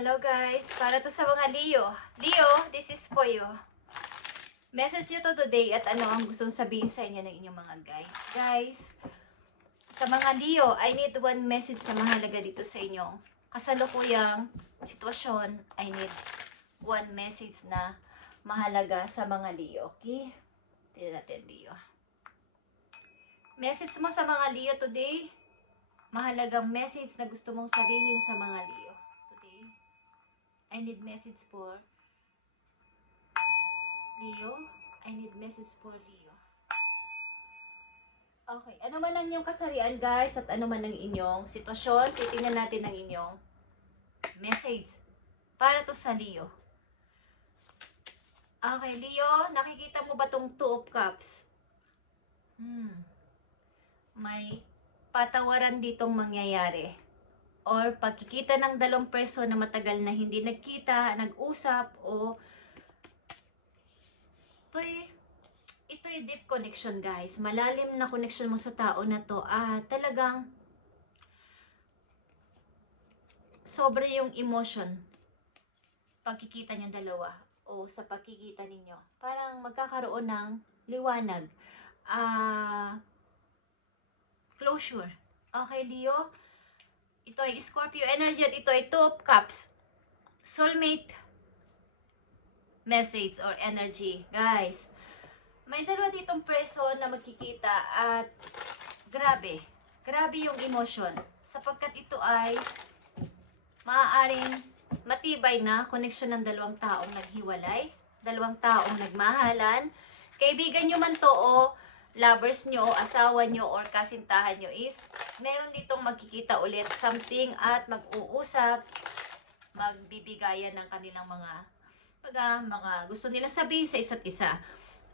Hello guys, para to sa mga Leo. Leo, this is for you. Message nyo to today at ano ang gustong sabihin sa inyo ng inyong mga guides. Guys, sa mga Leo, I need one message na mahalaga dito sa inyo. Kasalukuyang sitwasyon, I need one message na mahalaga sa mga Leo. Okay? Tignan natin Leo. Message mo sa mga Leo today. Mahalagang message na gusto mong sabihin sa mga Leo today. I need message for Leo. I need message for Leo. Okay. Ano man ang inyong kasarian, guys, at ano man ang inyong sitwasyon, titingnan natin ang inyong message para to sa Leo. Okay, Leo, nakikita mo ba tong Two of Cups? May patawaran ditong mangyayari. Or pagkikita ng dalawang person na matagal na hindi nagkita, nag-usap, o ito'y deep connection, guys. Malalim na connection mo sa tao na to. Talagang sobra yung emotion pagkikita niyong dalawa o sa pagkikita ninyo. Parang magkakaroon ng liwanag. Closure. Okay, Leo? Ito ay Scorpio energy at ito ay Two of Cups. Soulmate message or energy. Guys, may dalawa ditong person na magkikita at grabe yung emotion. Sapagkat ito ay maaaring matibay na connection ng dalawang taong naghiwalay, dalawang taong nagmahalan. Kaibigan nyo man to o lovers nyo o asawa nyo or kasintahan nyo is meron ditong magkikita ulit something at mag-uusap, magbibigayan ng kanilang mga gusto nilang sabihin sa isa't isa.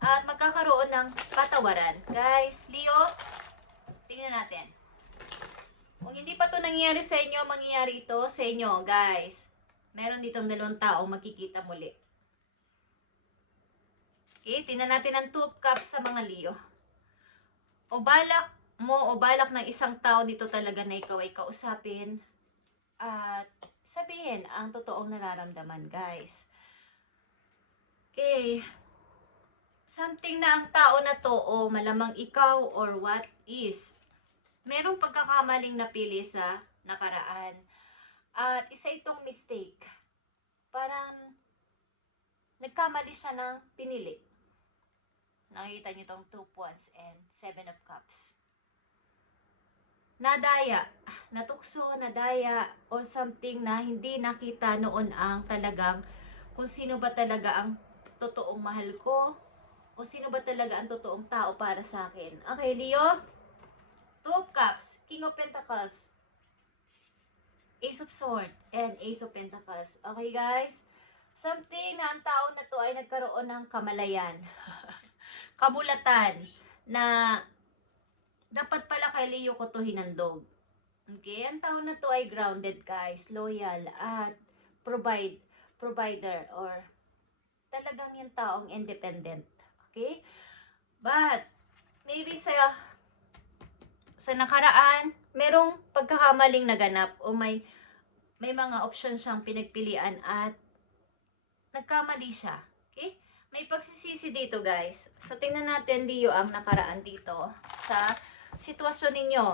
At magkakaroon ng patawaran. Guys, Leo, tingnan natin. Kung hindi pa to nangyayari sa inyo, mangyayari ito sa inyo, guys. Meron ditong dalawang taong magkikita muli. Okay, tingnan natin ang Two of Cups sa mga Leo. O balak mo o balak ng isang tao dito talaga na ikaw ay kausapin at sabihin ang totoong nararamdaman, guys. Okay. Something na ang tao na to o malamang ikaw or what is merong pagkakamaling napili sa nakaraan. At isa itong mistake. Parang nagkamali siya ng pinili. Nakikita nyo itong 2 of Wands and 7 of Cups. Nadaya, natukso, nadaya, or something na hindi nakita noon ang talagang kung sino ba talaga ang totoong mahal ko o sino ba talaga ang totoong tao para sa akin. Okay, Leo? Two of Cups, King of Pentacles, Ace of Swords, and Ace of Pentacles. Okay, guys? Something na ang tao na to ay nagkaroon ng kamalayan. Kabulatan na dapat pala kay Leo ko to hinandog. Okay? Ang tao na to ay grounded, guys, loyal, at provider, or talagang yung taong independent. Okay? But, maybe sa nakaraan, merong pagkakamaling naganap o may mga option siyang pinagpilian at nagkamali siya. Okay? May pagsisisi dito, guys. So, tingnan natin, Leo, ang nakaraan dito sa sitwasyon ninyo.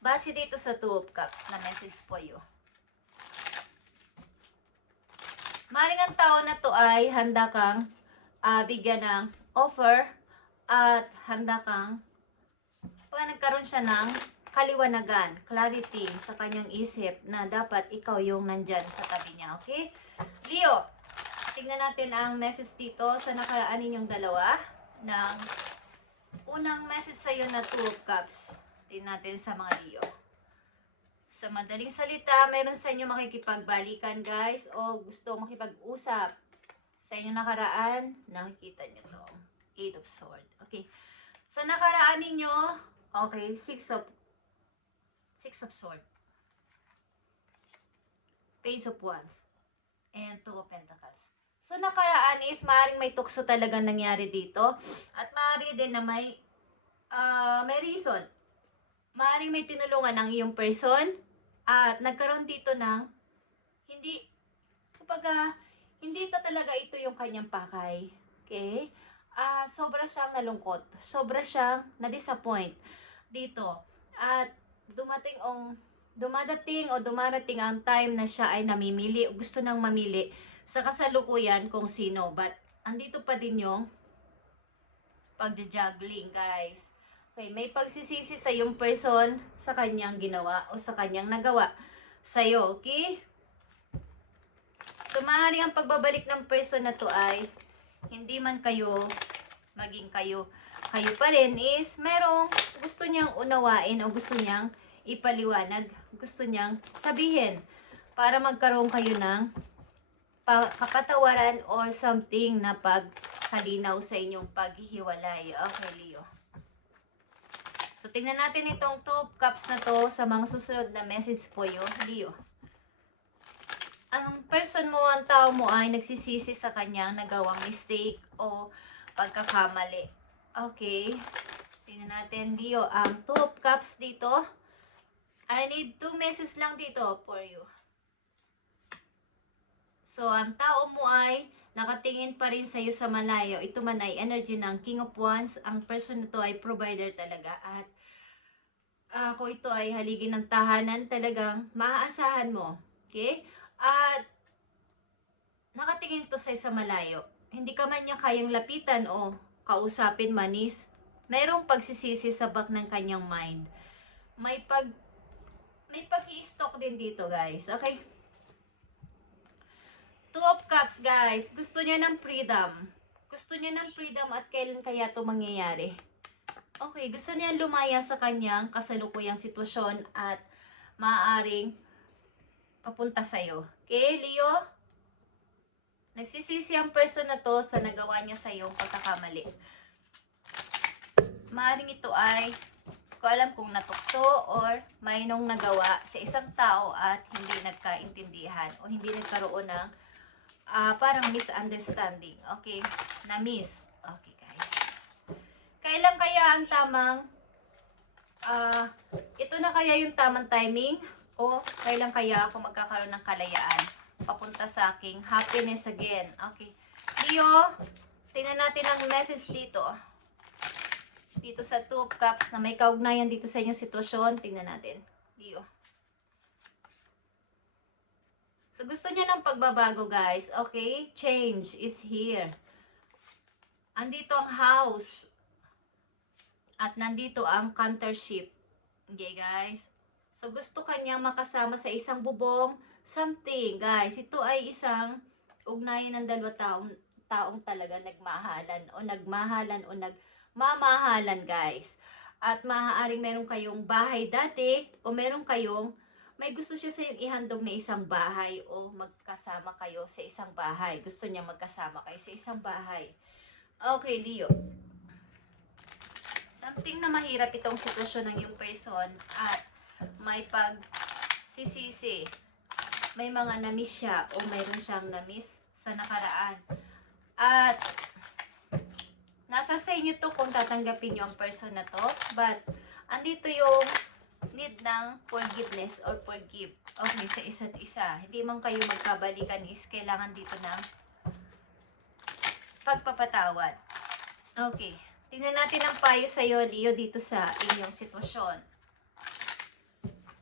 Base dito sa Two of Cups na message po you. Maring ang tao na to ay handa kang bigyan ng offer at handa kang nagkaroon siya ng kaliwanagan, clarity sa kanyang isip na dapat ikaw yung nandyan sa tabi niya. Okay? Leo, tingnan natin ang message dito sa nakaraan ninyong dalawa ng unang message sa iyo na Two of Cups. Tingnan natin sa mga Leo. Sa madaling salita, meron sa inyo makikipagbalikan, guys, o gusto makipag-usap sa inyong nakaraan. Nakikita nyo to. Eight of Swords. Okay. Sa nakaraan ninyo, okay, Six of Swords, Page of Wands, and Two of Pentacles. So, nakaraan is maaaring may tukso talaga nangyari dito. At maaari din na may reason. Maaaring may tinulungan ng iyong person. At nagkaroon dito ng hindi Kumbaga, hindi talaga ito yung kanyang pakay. Okay? Sobra siyang nalungkot. Sobra siyang na-disappoint dito. At dumadating o dumarating ang time na siya ay namimili o gusto nang mamili sa kasalukuyan kung sino. But, andito pa din yung pagja-juggling, guys. Okay, may pagsisisi sa yung person sa kanyang ginawa o sa kanyang nagawa sa'yo, okay? So, maaaring ang pagbabalik ng person na to ay hindi man kayo maging kayo pa rin is merong gusto niyang unawain o gusto niyang ipaliwanag, gusto niyang sabihin para magkaroon kayo ng kapatawaran or something na pagkalinaw sa inyong paghihiwalay. Okay, Leo. So, tingnan natin itong 2 cups na to sa mga susunod na message po yun, Leo. Ang person mo, ang tao mo ay nagsisisi sa kanyang nagawang mistake o pagkakamali. Okay. Tingnan natin, Leo, ang 2 cups dito. I need 2 messages lang dito for you. So, ang tao mo ay nakatingin pa rin sa iyo sa malayo. Ito man ay energy ng King of Wands. Ang person na to ay provider talaga. At kung ito ay haligi ng tahanan, talagang maaasahan mo. Okay? At nakatingin to sa iyo sa malayo. Hindi ka man niya kayang lapitan o kausapin manis. Mayroong pagsisisi sa back ng kanyang mind. May pag-i-stalk din dito, guys. Okay? 2 of Cups, guys. Gusto niya ng freedom. Gusto niya ng freedom at kailan kaya ito mangyayari? Okay, gusto niya lumaya sa kanyang kasalukuyang sitwasyon at maaaring papunta sa'yo. Okay, Leo? Nagsisisi ang person na to sa nagawa niya sa iyong pagkakamali. Maaaring ito ay, ko alam kung natukso or may nung nagawa sa isang tao at hindi nagkaintindihan o hindi nagkaroon ng parang misunderstanding. Okay, na-miss. Okay, guys. Kailan kaya ang tamang, ito na kaya yung tamang timing o kailan kaya ako magkakaroon ng kalayaan papunta sa aking happiness again. Okay. Leo, tingnan natin ang message dito. Dito sa 2 of Cups na may kaugnayan dito sa inyong sitwasyon. Tingnan natin. Leo. So, gusto niya ng pagbabago, guys. Okay? Change is here. Andito ang house. At nandito ang countership. Okay, guys? So, gusto kanya makasama sa isang bubong. Something, guys. Ito ay isang ugnayan ng dalawa taong talaga nagmahalan o nagmamahalan, guys. At maaaring meron kayong bahay dati o meron kayong may gusto siya sa iyong ihandog na isang bahay o magkasama kayo sa isang bahay. Gusto niya magkasama kayo sa isang bahay. Okay, Leo. Something na mahirap itong sitwasyon ng iyong person at may pagsisisi. May mga na-miss siya o mayroon siyang na-miss sa nakaraan. At nasa sa inyo to kung tatanggapin niyo ang person na to. But andito yung need ng forgiveness or forgive. Okay, sa isa't isa. Hindi man kayo magkabalikan is kailangan dito ng pagpapatawad. Okay. Tingnan natin ang payo sa iyo, Leo, dito sa inyong sitwasyon.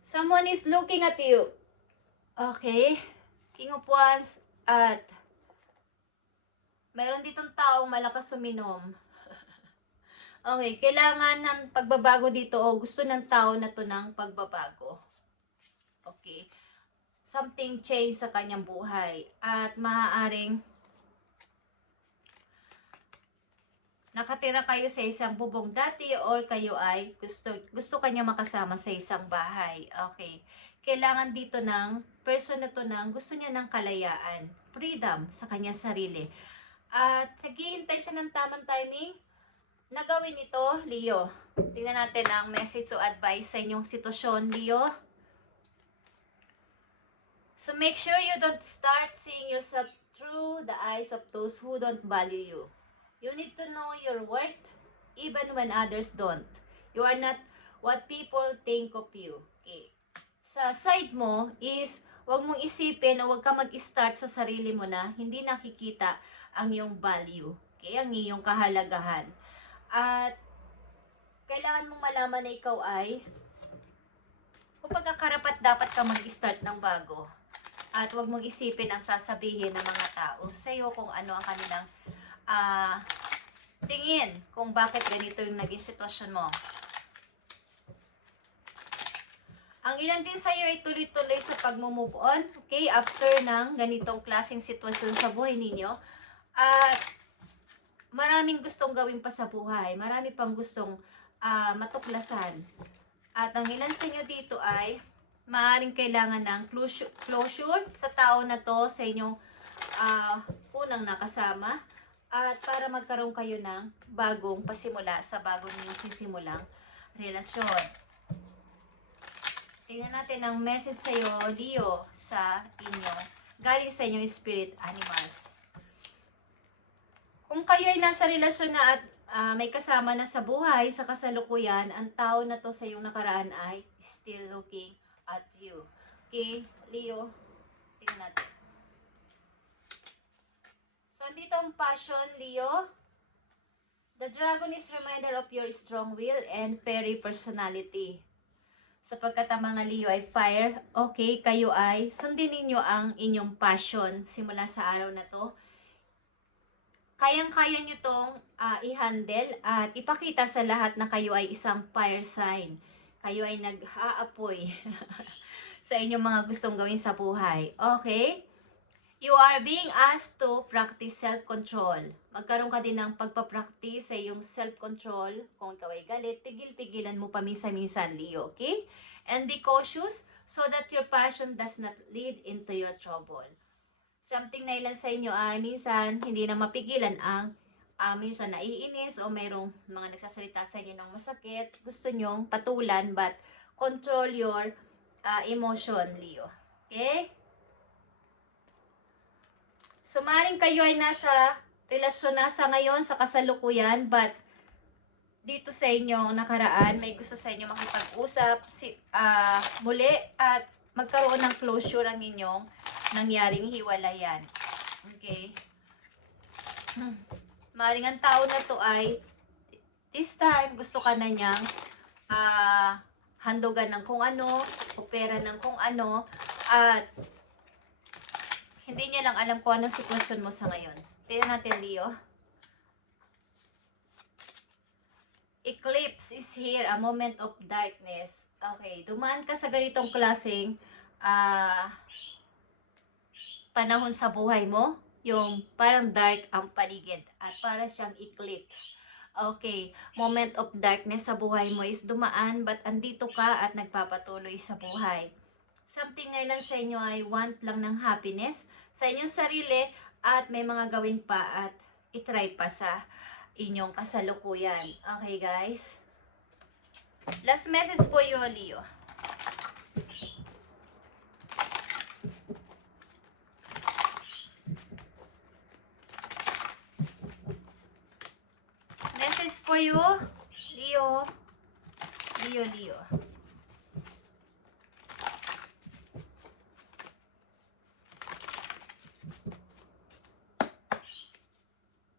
Someone is looking at you. Okay. King of Wands at mayroon ditong taong malakas uminom. Okay, kailangan ng pagbabago dito o gusto ng tao na to ng pagbabago. Okay. Something change sa kanyang buhay at maaaring nakatira kayo sa isang bubong dati or kayo ay gusto kanya makasama sa isang bahay. Okay. Kailangan dito ng person na to ng gusto niya ng kalayaan, freedom sa kanyang sarili. At naghihintay siya ng tamang timing na gawin ito, Leo. Tingnan natin ang message o advice sa inyong sitwasyon, Leo. So make sure you don't start seeing yourself through the eyes of those who don't value you. You need to know your worth even when others don't. You are not what people think of you. Okay. Sa side mo is Huwag mong isipin o huwag ka mag-start sa sarili mo na hindi nakikita ang iyong value. Okay? Ang iyong kahalagahan. At kailangan mong malaman na ikaw ay kung karapat dapat ka mag-start ng bago. At huwag mong isipin ang sasabihin ng mga tao sa iyo kung ano ang kanilang tingin kung bakit ganito yung naging sitwasyon mo. Ang ilan din sa iyo ay tuloy-tuloy sa pag-move on, okay, after ng ganitong klaseng sitwasyon sa buhay ninyo. At maraming gustong gawin pa sa buhay, marami pang gustong matuklasan. At ang ilan sa inyo dito ay maaaring kailangan ng closure sa tao na to, sa inyong unang nakasama. At para magkaroon kayo ng bagong pasimula sa bagong ninyong sisimulang relasyon. Tingnan natin ang message sa iyo, Leo, sa inyo. Galing sa inyong spirit animals. Kung kayo ay nasa relasyon na at may kasama na sa buhay, sa kasalukuyan, ang tao na to sa iyong nakaraan ay still looking at you. Okay, Leo, tingnan natin. So, dito ang passion, Leo. The dragon is reminder of your strong will and fiery personality. Sapagkat ang mga Leo ay fire, okay, kayo ay sundin ninyo ang inyong passion simula sa araw na to. Kayang-kaya nyo tong i-handle at ipakita sa lahat na kayo ay isang fire sign. Kayo ay nag-aapoy sa inyong mga gustong gawin sa buhay. Okay? You are being asked to practice self-control. Magkaroon ka din ng pagpapractice sa iyong self-control. Kung ikaw ay galit, pigil-pigilan mo paminsan-minsan, Leo. Okay? And be cautious so that your passion does not lead into your trouble. Something na ilan sa inyo ay minsan hindi na mapigilan ang minsan naiinis o mayroong mga nagsasalita sa inyo ng masakit. Gusto nyong patulan but control your emotion, Leo. Okay? So, maaaring kayo ay nasa relasyon na sa ngayon, sa kasalukuyan, but dito sa inyong nakaraan, may gusto sa inyo makipag-usap muli at magkaroon ng closure ang inyong nangyaring hiwalayan. Okay? Maaaring ang tao na to ay this time, gusto ka na niyang handugan ng kung ano, opera ng kung ano, at hindi niya lang alam kung anong sitwasyon mo sa ngayon. Tingnan natin, Leo. Eclipse is here, a moment of darkness. Okay, dumaan ka sa ganitong klaseng panahon sa buhay mo. Yung parang dark ang paligid at para siyang eclipse. Okay, moment of darkness sa buhay mo is dumaan but andito ka at nagpapatuloy sa buhay. Something ngayon sa inyo ay want lang ng happiness sa inyong sarili at may mga gawin pa at itry pa sa inyong kasalukuyan. Okay, guys? Last message po you, Leo. Message for you, Leo. Leo.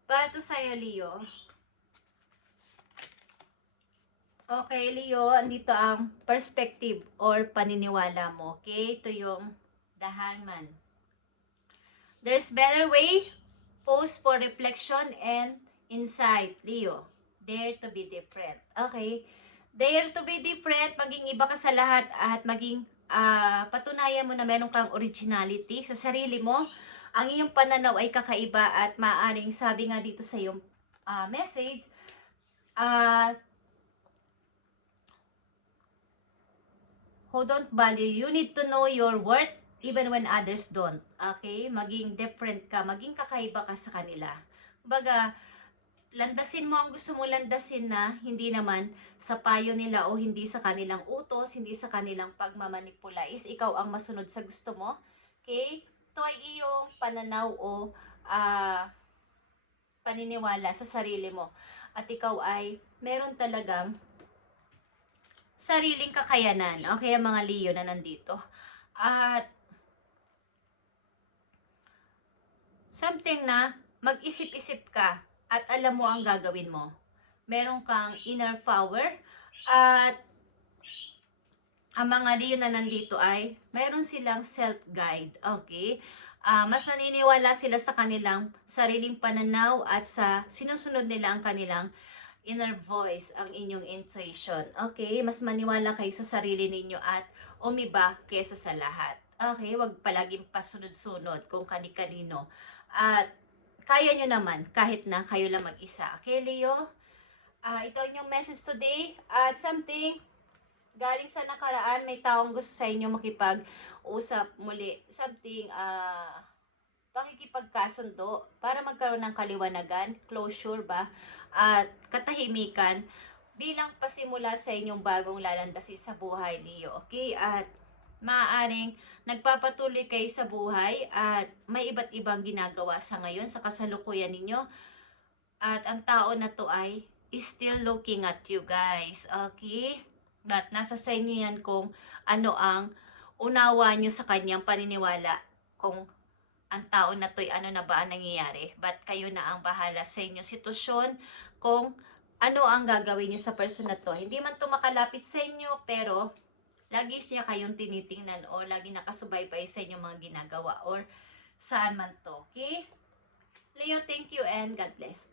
Para to sa'yo, Leo. Okay, Leo, andito ang perspective or paniniwala mo. Okay, ito yung the hangman. There's better way, pause for reflection and insight, Leo. Dare to be different. Okay, dare to be different, maging iba ka sa lahat at maging patunayan mo na meron kang originality sa sarili mo. Ang iyong pananaw ay kakaiba at maaaring sabi nga dito sa iyong message, who don't value, you need to know your worth even when others don't. Okay? Maging different ka, maging kakaiba ka sa kanila. Baga, landasin mo ang gusto mo landasin na hindi naman sa payo nila o hindi sa kanilang utos, hindi sa kanilang pagmamanipula. Is ikaw ang masunod sa gusto mo. Okay? Ito ay iyong pananaw o paniniwala sa sarili mo. At ikaw ay meron talagang sariling kakayanan. Okay, mga Leo na nandito. At something na mag-isip-isip ka at alam mo ang gagawin mo. Meron kang inner power at ang mga Leo na nandito ay meron silang self-guide. Okay? Mas naniniwala sila sa kanilang sariling pananaw at sa sinusunod nila ang kanilang inner voice, ang inyong intuition. Okay? Mas maniwala kayo sa sarili ninyo at umiba kesa sa lahat. Okay? Huwag palaging pasunod-sunod kung kani-kanino. At kaya nyo naman kahit na kayo lang mag-isa. Okay, Leo? Ito ang inyong message today. At something galing sa nakaraan, may taong gusto sa inyo makipag-usap muli. Something, pakikipagkasundo para magkaroon ng kaliwanagan, closure ba, at katahimikan bilang pasimula sa inyong bagong lalandasin sa buhay niyo. Okay? At maaaring nagpapatuloy kayo sa buhay at may iba't ibang ginagawa sa ngayon sa kasalukuyan ninyo. At ang tao na to ay still looking at you guys. Okay? But nasa sa inyo yan kung ano ang unawa nyo sa kanyang paniniwala. Kung ang tao na to'y ano na ba ang nangyayari. But kayo na ang bahala sa inyong sitwasyon kung ano ang gagawin nyo sa person na to. Hindi man to makalapit sa inyo, pero lagi siya kayong tinitingnan o lagi nakasubaybay sa inyong mga ginagawa or saan man to. Okay? Leo, thank you and God bless.